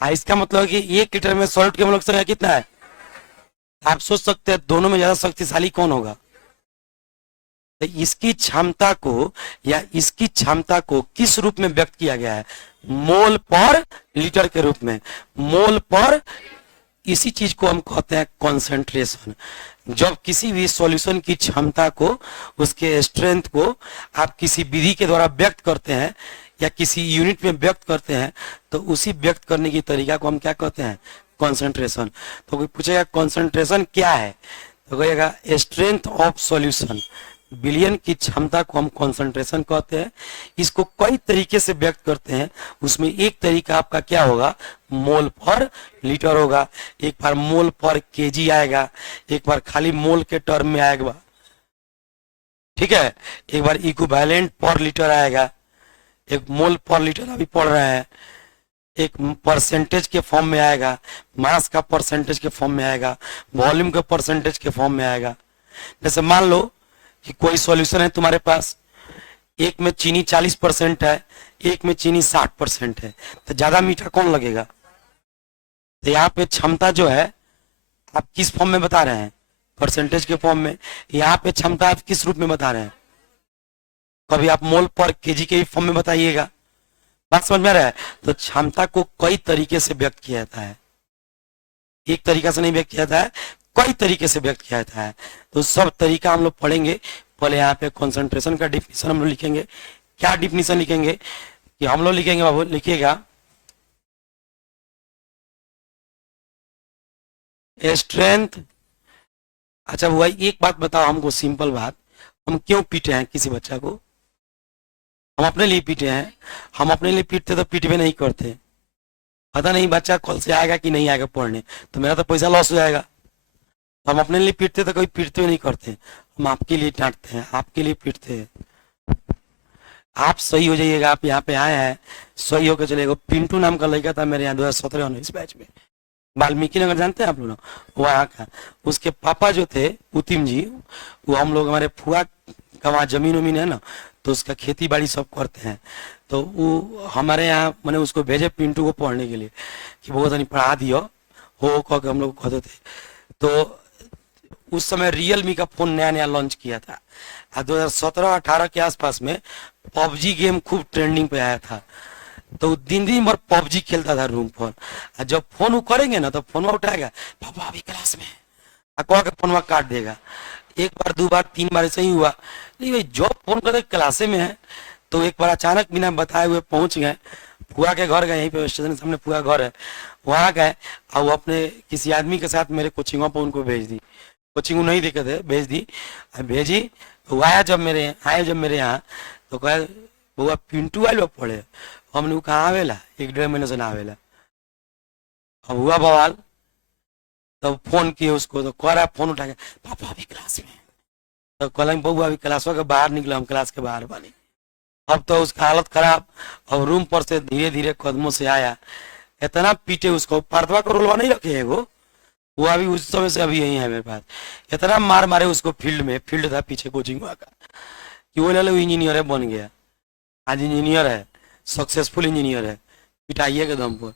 इसका मतलब है कि 1 लीटर में सॉल्यूट के मोलों की संख्या कितना है? आप सोच सकते हैं दोनों में ज्यादा शक्तिशाली कौन होगा? तो इसकी क्षमता को, या इसकी क्षमता को किस रूप में व्यक्त किया गया है? मोल पर लीटर के रूप में। मोल पर, इसी चीज को हम कहते हैं कंसंट्रेशन। जब किसी भी सॉल्यूशन की क्षमता को, उसके स्ट्रेंथ को आप किसी विधि के द्वारा व्यक्त करते हैं या किसी यूनिट में व्यक्त करते हैं, तो उसी व्यक्त करने की तरीका को हम क्या कहते हैं? कंसंट्रेशन। तो कोई पूछेगा कंसंट्रेशन क्या है, तो कहिएगा स्ट्रेंथ ऑफ सॉल्यूशन। बिलियन की क्षमता को हम कंसंट्रेशन कहते हैं। इसको कई तरीके से व्यक्त करते हैं, उसमें एक तरीका आपका क्या होगा? मोल पर लीटर होगा। एक बार मोल पर केजी आएगा, एक बार खाली मोल के टर्म में आएगा, ठीक है। एक बार इक्विवेलेंट पर लीटर आएगा, एक मोल पर लीटर अभी पढ़ रहे हैं, एक परसेंटेज के फॉर्म में आएगा, मास का परसेंटेज के फॉर्म में आएगा, वॉल्यूम के परसेंटेज के फॉर्म में आएगा। जैसे मान लो कि कोई सॉल्यूशन है तुम्हारे पास, एक में चीनी 40% है, एक में चीनी 60% है, तो ज्यादा मीठा कौन लगेगा? तो यहाँ पे क्षमता जो है आप किस फॉर्म में बता रहे हैं? परसेंटेज के फॉर्म में। यहाँ पे क्षमता आप किस रूप में बता रहे हैं? कभी आप मोल पर केजी के फॉर्म में बताइएगा। बात समझ में आ रहा है? तो क्षमता को कई तरीके से व्यक्त किया जाता है, एक तरीका से नहीं व्यक्त किया जाता है, कई तरीके से व्यक्त किया जाता है। तो सब तरीका हम लोग पढ़ेंगे। पहले यहाँ पे कंसंट्रेशन का डिफिनेशन हम लोग लिखेंगे। क्या डिफिनेशन लिखेंगे? कि हम लोग लिखेंगे, बाबू लिखिएगा, स्ट्रेंथ। अच्छा हुआ, एक बात बताओ हमको, सिंपल बात, हम क्यों पीटे हैं किसी बच्चा को? हम अपने लिए पीटे हैं। हम अपने लिए पीटते तो पीटवे नहीं करते। पता नहीं बच्चा कल से आएगा कि नहीं आएगा पढ़ने, तो मेरा तो पैसा लॉस हो जाएगा। तो हम अपने लिए पीटते तो कोई पीटते नहीं करते, हम आपके लिए डांटते हैं, आपके लिए पीटते हैं। आप सही हो जाइएगा। आप यहाँ पे आए हैं, सही होकर चलेगा। पिंटू नाम का लड़का था मेरे यहाँ 2017-19 बैच में, वाल्मीकि नगर जानते हैं आप लोग, वहाँ का। उसके पापा जो थे उतिम जी, वो हम लोग, हमारे फुआ का वहाँ जमीन वमीन है ना, तो उसका खेती बाड़ी सब करते हैं। तो वो हमारे यहाँ मैंने उसको भेजे पिंटू को पढ़ने के लिए कि बहुत नहीं पढ़ा दियो हो कह के हम लोग कहते थे। तो उस समय रियलमी का फोन नया नया लॉन्च किया था, 2017-18 के आसपास में पबजी गेम खूब ट्रेंडिंग पे आया था। तो दिन दिन भर पबजी खेलता था रूम पर। और जब फोन वो करेंगे ना, तो फोन उठाएगा, पापा अभी क्लास में, कह के फोन काट देगा। एक बार, दो बार, तीन बार ऐसा ही हुआ। नहीं भाई, जब फोन करते क्लासे में है, तो एक बार अचानक बिना बताए हुए पहुंच गए, फुआ के घर गए, यहीं पे स्टेशन के सामने फुआ घर है, वहां गए, और वो अपने किसी आदमी के साथ मेरे कोचिंगों पर उनको भेज दी। कोचिंग नहीं देखे थे, भेज दी, भेजी। वो आया जब मेरे यहाँ, तो कहे बुआ पिंटू आए लोग पढ़े। हमने कहाँ आवेला, 1-1.5 महीने से ना आवेला। अब हुआ बवाल, तब फोन किए उसको, तो कह रहा है, फोन उठा के, पापा अभी क्लास में। तो कहलें बउआ अभी क्लासवा के बाहर निकलो, हम क्लास के बाहर बनी। अब तो उसका हालत खराब। अब रूम पर से धीरे धीरे कदमों से आया, इतना पीटे उसको, पर्दवा का रोलवा नहीं रखे है वो अभी उस समय से अभी यही है मेरे पास। इतना मार मारे उसको फील्ड में, फील्ड था पीछे कोचिंग का, कि वो ले लो इंजीनियर है बन गया, आज इंजीनियर है, सक्सेसफुल इंजीनियर है। पिटाइए के दम पर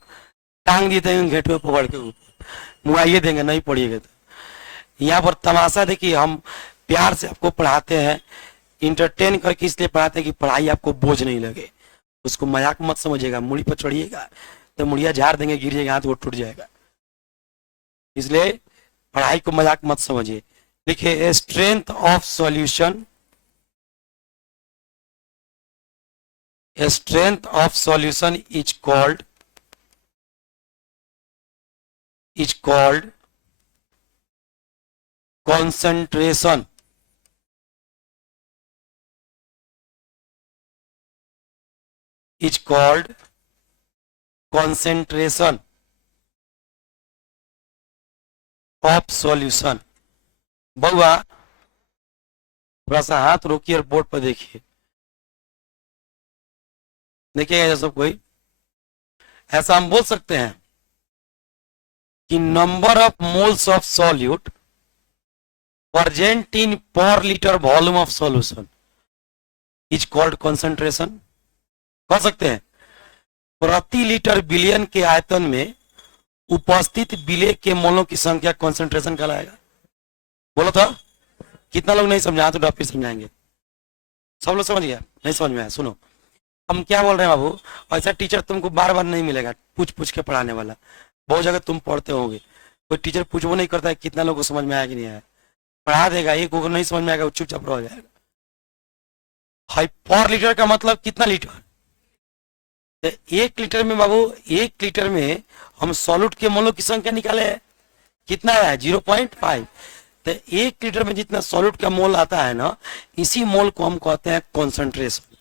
टांग दिए थे घेट में पकड़ के ऊपर, मुआइए देंगे नहीं पढ़िएगा तो। यहाँ पर तमाशा देखिए, हम प्यार से आपको पढ़ाते हैं, इंटरटेन करके इसलिए पढ़ाते हैं कि पढ़ाई आपको बोझ नहीं लगे। उसको मजाक मत समझिएगा, मुड़ी पर चढ़िएगा तो मुड़िया झाड़ देंगे, गिर जाएगा, हाथ वो टूट जाएगा। इसलिए पढ़ाई को मजाक मत समझिए। देखिए, strength of solution, strength of solution is called concentration, is called concentration of solution। बउआ थोड़ा सा हाथ रोकिए और बोर्ड पर देखिए, देखिएगा सब कोई। ऐसा हम बोल सकते हैं कि number of moles of solute present in per litre volume of solution is called concentration. कह सकते हैं प्रति लीटर बिलियन के आयतन में उपस्थित विलेय के मोलों की संख्या कंसंट्रेशन कहलाएगा। बोलो तो कितना लोग नहीं समझा, तो फिर समझाएंगे। सब लोग समझ गया? नहीं समझ में आया? सुनो, हम क्या बोल रहे हैं बाबू, ऐसा टीचर तुमको बार बार नहीं मिलेगा पूछ पूछ के पढ़ाने वाला। बहुत जगह तुम पढ़ते होंगे, कोई टीचर पूछो नहीं करता है कितना लोगों को समझ में आया कि नहीं आया, पढ़ा देगा, एक को नहीं समझ में आएगा चुपचाप रह जाएगा। हाई पर लीटर का मतलब कितना लीटर? 1 लीटर में बाबू, 1 लीटर में हम सॉल्यूट के मोलों की संख्या निकाले है, कितना है? 0.5। तो 1 लीटर में जितना सॉल्यूट का मोल आता है ना, इसी मोल को हम कहते हैं कॉन्सेंट्रेशन।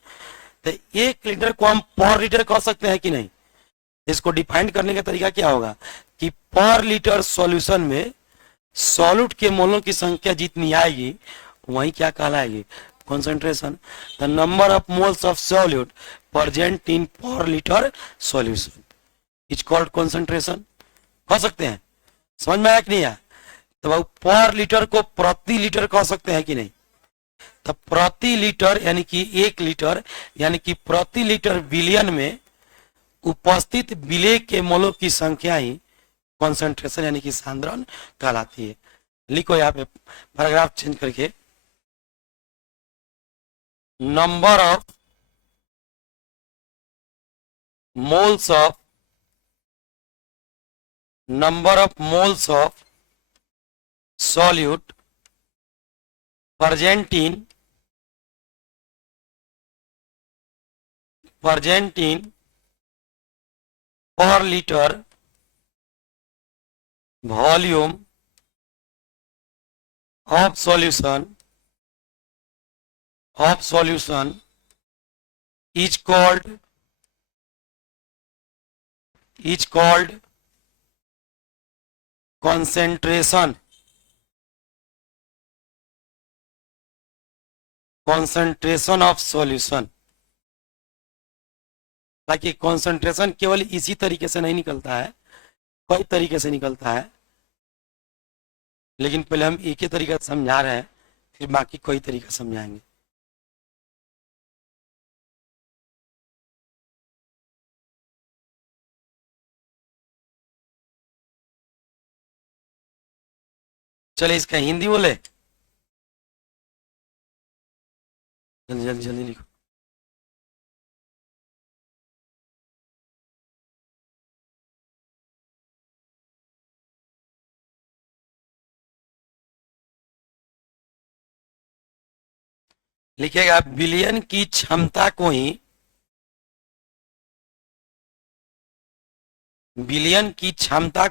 तो 1 लीटर को हम पर लीटर कह सकते हैं कि नहीं? इसको डिफाइन करने का तरीका क्या होगा कि पर लीटर सॉल्यूशन में सॉल्यूट के मोलों की संख्या जितनी आएगी वही क्या कहलाएगी? concentration। the number of moles of solute present in per liter solution is called concentration। कह सकते हैं? समझ में आया कि नहीं आया? तो पर लीटर को प्रति लीटर कह सकते हैं कि नहीं? तो प्रति लीटर यानी कि 1 लीटर यानी कि प्रति लीटर बिलियन में उपस्थित विलेय के मोलों की संख्या ही कॉन्सेंट्रेशन यानी कि सांद्रण कहलाती है। लिखो यहाँ पे पैराग्राफ चेंज करके, number of moles of solute present in per liter volume of solution is called concentration of solution। ताकि कंसंट्रेशन केवल इसी तरीके से नहीं निकलता है, कई तरीके से निकलता है, लेकिन पहले हम एक ही तरीका समझा रहे हैं, फिर बाकी कोई तरीका समझाएंगे। चले इसका हिंदी बोले, जल्दी जल्दी जल्दी लिखो। लिखेगा बिलियन की क्षमता को ही, बिलियन की क्षमता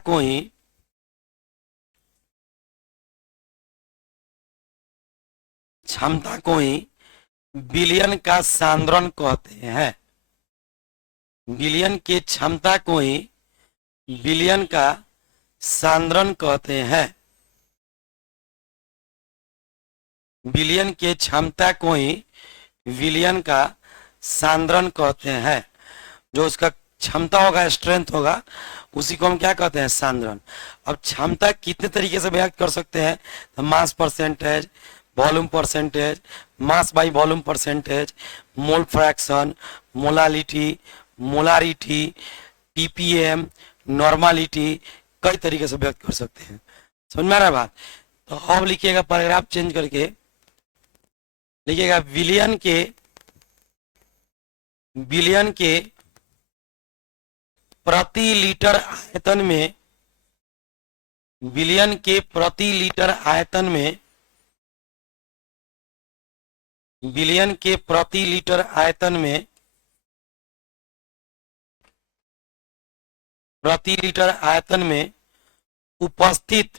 को ही बिलियन का सांद्रण कहते हैं। विलयन के क्षमता को ही विलयन का सांद्रण कहते हैं। विलयन के क्षमता को ही विलयन का सांद्रण कहते हैं। जो उसका क्षमता होगा, स्ट्रेंथ होगा, उसी को हम क्या कहते हैं? सांद्रण। अब क्षमता कितने तरीके से व्यक्त कर सकते हैं? तो mass percentage, volume percentage, mass by volume percentage, mole fraction, molality, molarity, ppm, normality, कई तरीके से व्यक्त कर सकते हैं। समझ में आ रहा है बात? तो अब लिखिएगा, पैराग्राफ चेंज करके लिखिएगा, विलयन के प्रति लीटर आयतन में, विलयन के प्रति लीटर आयतन में, विलयन के प्रति लीटर आयतन में, प्रति लीटर आयतन में उपस्थित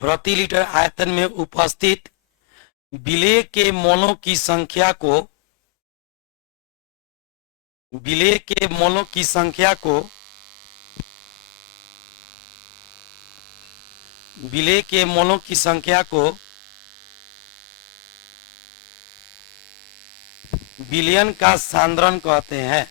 प्रति लीटर आयतन में उपस्थित विलेय के मोलों की संख्या को, विलेय के मोलों की संख्या को, विलेय के मोलों की संख्या को विलयन का सांद्रण कहते हैं।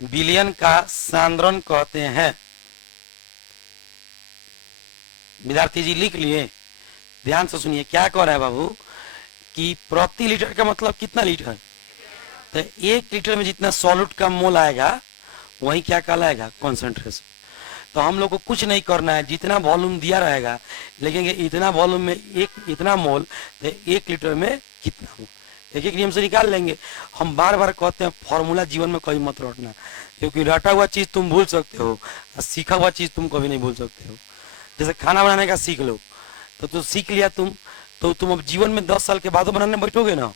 विलयन का सांद्रण कहते हैं। विद्यार्थी जी लिख लिए? ध्यान से सुनिए, क्या कह रहा है बाबू कि प्रति लीटर का मतलब कितना लीटर? तो 1 लीटर में जितना सॉल्यूट का मोल आएगा वही क्या कहलाएगा? कॉन्सेंट्रेशन। तो हम लोग को कुछ नहीं करना है, जितना वॉल्यूम दिया रहेगा लिखेंगे इतना वॉल्यूम में इतना मोल, तो 1 लीटर में कितना मोल, एक एक नियम से निकाल लेंगे। हम बार बार कहते हैं फॉर्मूला जीवन में कभी मत रटना, क्योंकि रटा हुआ चीज तुम भूल सकते हो और सीखा हुआ चीज तुम कभी नहीं भूल सकते हो। जैसे खाना बनाने का सीख लो, तो सीख लिया तुम, तो तुम अब जीवन में 10 साल के बाद बनाने बैठोगे ना,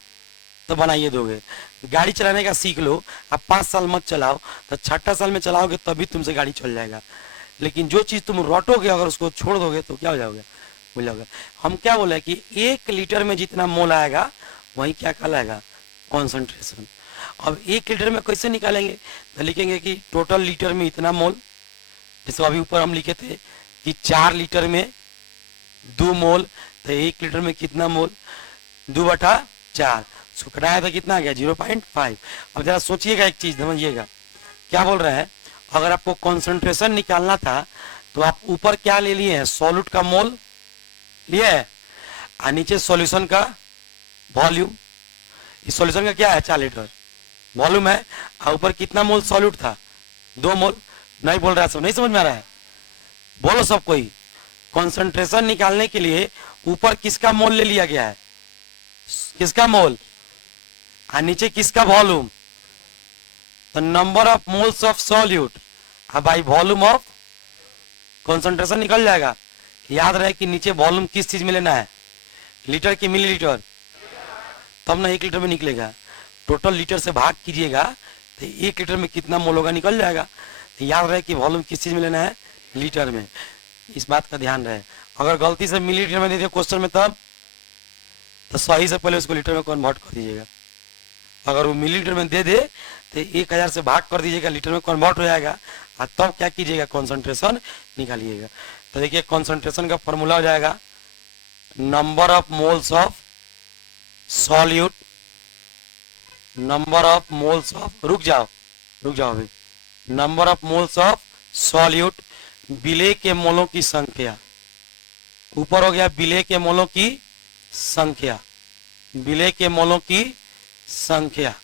तो बनाइए दोगे। गाड़ी चलाने का सीख लो, अब 5 साल मत चलाओ, तो 6ठा साल में चलाओगे तभी तुमसे गाड़ी चल जाएगा। लेकिन जो चीज तुम रटोगे, अगर उसको छोड़ दोगे तो क्या हो जाओगे? भूल जाओगे। हम क्या बोले कि 1 लीटर में जितना मोल आएगा वही क्या कहलाएगा? कॉन्सेंट्रेशन। अब 1 लीटर में कैसे निकालेंगे? तो लिखेंगे कि टोटल लीटर में इतना मोल, जैसे अभी ऊपर हम लिखे थे कि 4 लीटर में 2 मोल, तो 1 लीटर में कितना मोल? 2/4। उसको घटाया तो कितना आ गया? 0.5। अब जरा सोचिएगा, एक चीज समझिएगा, क्या बोल रहे हैं? अगर आपको कॉन्सेंट्रेशन निकालना था तो आप ऊपर क्या ले लिए हैं? सॉल्यूट का मोल लिए है, और नीचे सॉल्यूशन का वॉल्यूम। इस सॉल्यूशन का क्या है? 4 लीटर वॉल्यूम है, और ऊपर कितना मोल सॉल्यूट था? 2 मोल। नहीं बोल रहा है सब? नहीं समझ में आ रहा है? बोलो सब कोई। कॉन्सेंट्रेशन निकालने के लिए ऊपर किसका मोल ले लिया गया है? किसका मोल? और नीचे किसका? वॉल्यूम। तो number of moles of solute by volume of concentration निकल जाएगा। याद रहे कि नीचे वॉल्यूम किस चीज में लेना है? लीटर की मिलीलीटर, तब ना 1 लीटर में निकलेगा। टोटल लीटर से भाग कीजिएगा तो 1 लीटर में कितना मोल होगा निकल जाएगा। तो याद रहे कि वॉल्यूम किस चीज में लेना है? लीटर में। इस बात का ध्यान रहे। अगर गलती से मिलीलीटर में दे दिया क्वेश्चन में तब, तो सही से पहले उसको लीटर में कन्वर्ट कर दीजिएगा। अगर वो मिलीलीटर में दे दे तो 1000 से भाग कर दीजिएगा, लीटर में कन्वर्ट हो जाएगा, और तब क्या कीजिएगा? कॉन्सेंट्रेशन निकालिएगा। तो देखिए कॉन्सेंट्रेशन का फॉर्मूला हो जाएगा number of moles of solute, number of moles of, रुक जाओ अभी, number of moles of solute, विलेय के मोलों की संख्या। ऊपर हो गया विलेय के मोलों की संख्या, विलेय के मोलों की संख्या,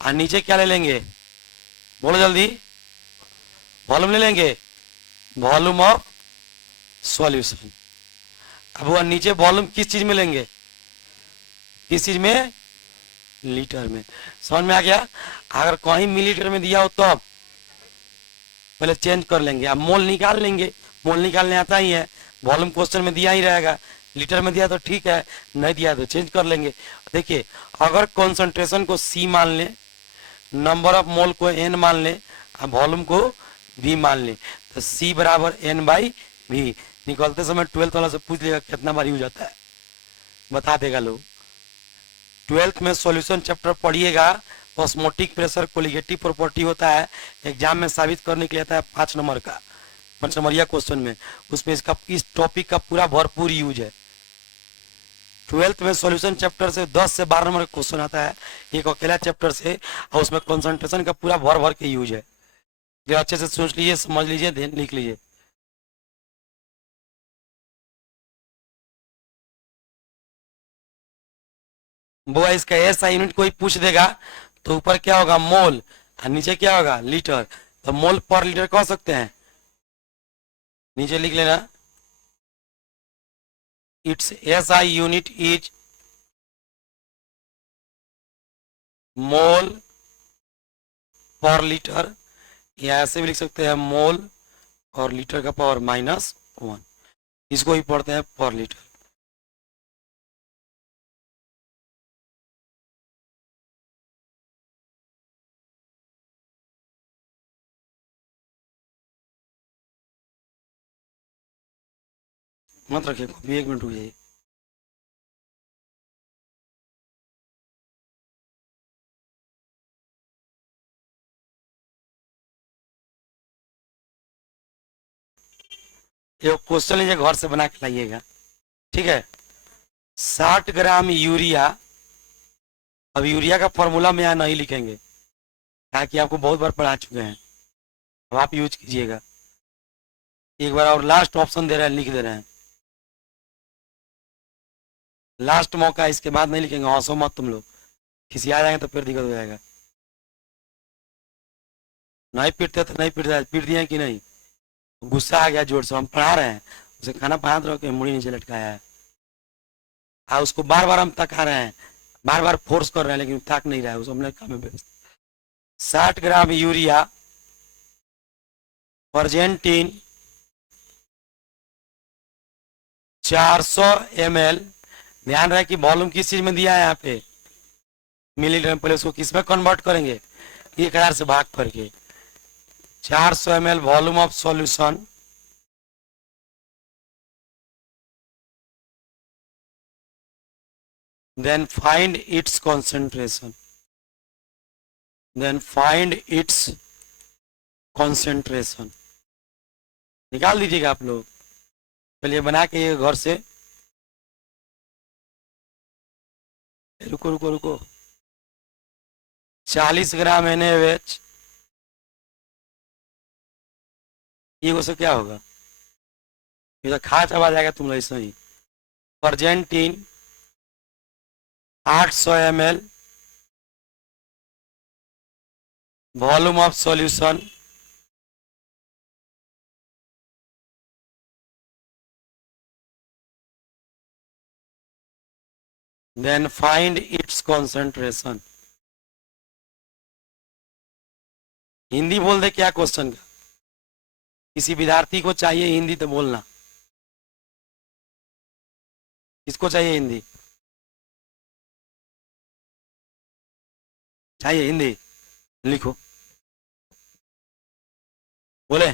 और नीचे क्या ले लेंगे? बोलो जल्दी। वॉल्यूम ले लेंगे, वॉल्यूम ऑफ सॉल्यूशन। अब वो नीचे वॉल्यूम किस चीज में लेंगे? किस चीज में? लीटर में। समझ में आ गया? अगर कहीं मिलीलीटर में दिया हो तो अब पहले चेंज कर लेंगे, अब मोल निकाल लेंगे। मोल निकालने आता ही है, वॉल्यूम क्वेश्चन में दिया ही रहेगा। लीटर में दिया तो ठीक है, नहीं दिया तो चेंज कर लेंगे। देखिए अगर कॉन्सेंट्रेशन को C मान ले, नंबर ऑफ मोल को N मान ले, और वॉल्यूम को V मान ले, तो C बराबर N/V। निकलते समय 12th वाला से पूछ लेगा कितना बार यूज होता है, बता देगा लोग। 12th में सॉल्यूशन चैप्टर पढ़िएगा, ऑस्मोटिक प्रेशर कोलिगेटिव प्रॉपर्टी होता है, एग्जाम में साबित करने के लिए आता है 5 नंबर का 5 नंबरिया क्वेश्चन में, उसमें इसका इस टॉपिक का पूरा भरपूर यूज है। 12th में सॉल्यूशन चैप्टर से 10 से 12 नंबर का क्वेश्चन आता है एक अकेला चैप्टर से, और उसमें कंसंट्रेशन का पूरा भर भर के यूज है। ये अच्छे से सोच लीजिए, समझ लीजिए, लिख लीजिए। वो इसका ऐसा यूनिट कोई पूछ देगा तो ऊपर क्या होगा मोल और नीचे क्या होगा लीटर, तो मोल पर लीटर कह सकते हैं, नीचे लिख लेना। It's SI unit is mole पर लीटर, या ऐसे भी लिख सकते हैं मोल और लीटर का पावर -1, इसको ही पढ़ते हैं पर लीटर। मत रखिए कॉपी, 1 मिनट रुक जाइए। ये क्वेश्चन लीजिए, घर से बना के लाइएगा, ठीक है। 60 ग्राम यूरिया, अब यूरिया का फॉर्मूला में यहाँ नहीं लिखेंगे ताकि आपको बहुत बार पढ़ा चुके हैं, अब आप यूज कीजिएगा। एक बार और लास्ट ऑप्शन दे रहे हैं, लिख दे रहे हैं, लास्ट मौका, इसके बाद नहीं लिखेंगे। हंसो मत तुम लोग, किसी आ जाएंगे तो फिर दिक्कत हो जाएगा। नहीं पीटते तो नहीं पीटते, पीट दिए कि नहीं, गुस्सा आ गया जोर से, हम पढ़ा रहे हैं, उसे खाना पढ़ा रहे मुड़ी नीचे लटकाया है, उसको बार बार हम तका रहे हैं, बार बार फोर्स कर रहे हैं, लेकिन थक नहीं रहा है, उसको हमने काम में व्यस्त। 60 ग्राम यूरिया प्रेजेंटिन 400 ml, ध्यान रहे कि वॉल्यूम किस चीज में दिया है यहाँ पे मिलीलीटर में, पहले उसको किस में कन्वर्ट करेंगे 1000 से भाग करके। 400 ml volume of solution then find its concentration, then find its concentration। निकाल दीजिएगा आप लोग, चलिए बना के ये घर से, रुको रुको रुको। 40 ग्राम NaOH, ये उससे क्या होगा, ये तो खास आवाज आएगा तुम लोग ऐसा ही। प्रेजेंटिन 800 ml volume of solution then find its concentration। Hindi बोल दे क्या क्वेश्चन का, किसी विद्यार्थी को चाहिए हिंदी तो बोलना, किसको चाहिए हिंदी, चाहिए हिंदी, लिखो, बोले।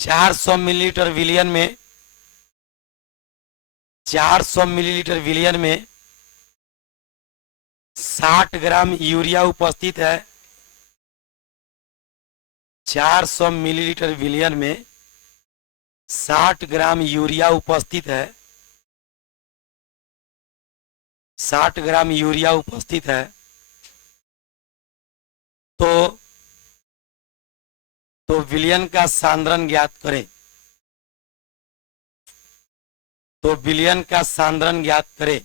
400 मिलीलीटर विलियन में, 400 मिलीलीटर विलियन में 60 ग्राम यूरिया उपस्थित है। 400 मिलीलीटर विलियन में 60 ग्राम यूरिया उपस्थित है, 60 ग्राम यूरिया उपस्थित है। तो विलियन का सांद्रण ज्ञात करें, तो विलियन का सांद्रण ज्ञात करें,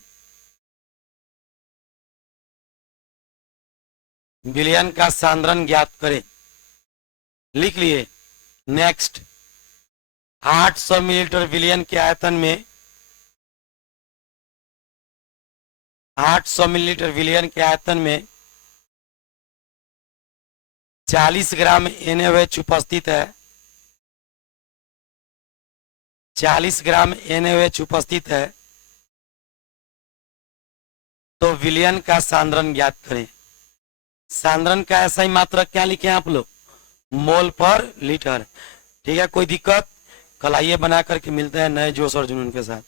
विलियन का सांद्रण ज्ञात करें, लिख लिए। नेक्स्ट, 800 मिलीलीटर विलियन के आयतन में, 800 मिलीलीटर विलियन के आयतन में 40 ग्राम NaOH उपस्थित है, 40 ग्राम NaOH उपस्थित है। तो विलियन का सांद्रण ज्ञात करें। सांद्रण का ऐसा ही मात्रक क्या लिखे आप लोग, मोल पर लीटर। ठीक है, कोई दिक्कत, कल आइए बना करके मिलते हैं नए जोश और जुनून के साथ।